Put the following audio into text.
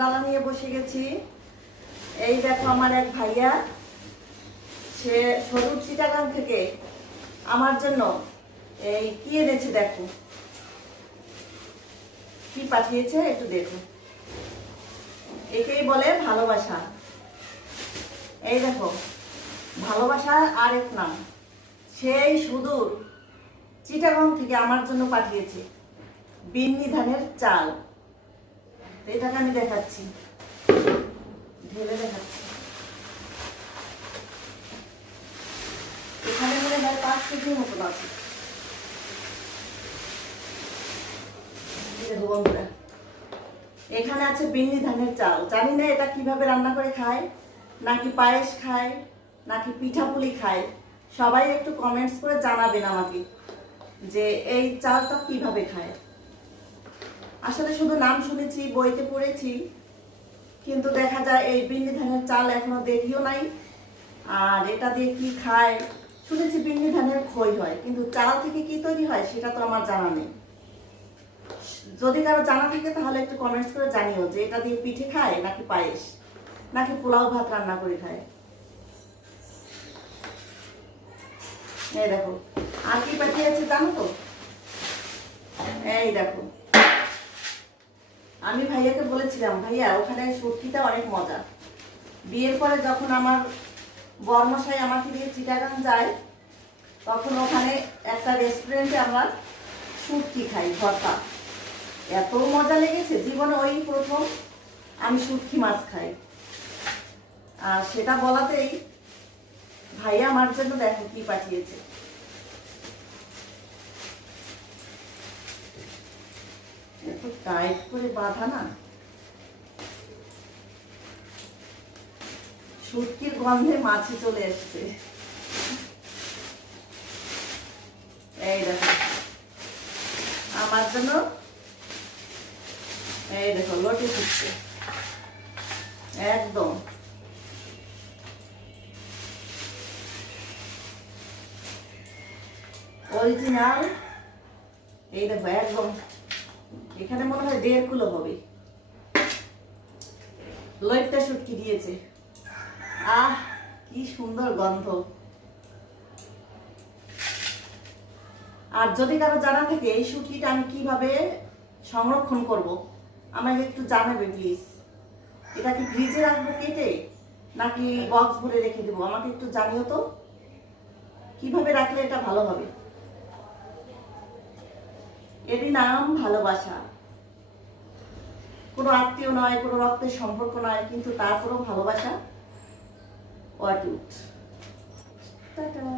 ডালা নিয়ে বসে গেছি। এই দেখো আমার এক ভাইয়া, সে সরু চিটাগাং থেকে আমার জন্য এই কি এনেছে, দেখো কি পাঠিয়েছে, একটু দেখো। একেই বলে ভালোবাসা। এই দেখো, ভালোবাসার আরেক নাম। সেই সুদূর চিটাগাং থেকে আমার জন্য পাঠিয়েছে বিন্নি ধানের চাল। এটাকে আমি দেখাচ্ছি, ঢেলে দেখাচ্ছি। এখানে মনে হয় 5 কেজির মতন আছে। দেখো বন্ধুরা, এখানে আছে বিন্নি ধানের চাল। জানি না এটা কিভাবে রান্না করে খায়, নাকি পায়েস খায়, নাকি পিঠাপুলি খায়। সবাই একটু কমেন্টস করে জানাবেন আমাকে যে এই চালটা কিভাবে খায়। আসলে শুধু নাম শুনেছি, বইতে পড়েছি, কিন্তু দেখা যায় এই বিন্নি ধানের চাল এখনো দেখিও নাই। আর এটা দিয়ে কি খায় শুনেছি, বিন্নি ধানের খই হয়, কিন্তু চাল থেকে কি তৈরি হয় সেটা তো আমার জানা নেই। যদি কারো জানা থাকে তাহলে একটু কমেন্টস করে জানিও যে এটা দিয়ে পিঠে খায়, নাকি পায়েস, নাকি পোলাও ভাত রান্না করে খায়। এই দেখো আর কি পাঠিয়েছে জানো তো? এই দেখো, আমি ভাইয়াকে বলেছিলাম, ভাইয়া ওখানে শুটকিটা অনেক মজা। বিয়ের পরে যখন আমার বর্মশাই আমাকে দিয়ে চিটাগাং যায়, তখন ওখানে একটা রেস্টুরেন্টে আমরা শুটকি খাই ভর্তা। এত মজা লেগেছে, জীবনে ওই প্রথম আমি শুটকি মাছ খাই। আর সেটা বলাতেই ভাইয়া আমার জন্য দেখো কি পাঠিয়েছে। এত টাইট করে বাঁধা না, শুটকির গন্ধে মাছি চলে এসছে। এই দেখো আমার জন্য, এই দেখো লটে ফুটছে একদম। অরিজিনাল। এই দেখো একদম, এখানে মনে হয় 1.5 কিলো হবে। লইট্টা শুটকি দিয়েছে। আহ কি সুন্দর গন্ধ। আর যদি কারো জানা থাকে এই শুটকিটা আমি কিভাবে সংরক্ষণ করব, আমাকে একটু জানাবে প্লিজ। এটা কি ফ্রিজে রাখবো কেটে, নাকি বক্স ভরে রেখে দেবো? আমাকে একটু জানিও তো কিভাবে রাখলে এটা ভালো হবে। এরই নাম ভালোবাসা। কোনো আত্মীয় নয়, কোনো রক্তের সম্পর্ক নয়, কিন্তু তারপরেও ভালোবাসা অটুট। টাটা।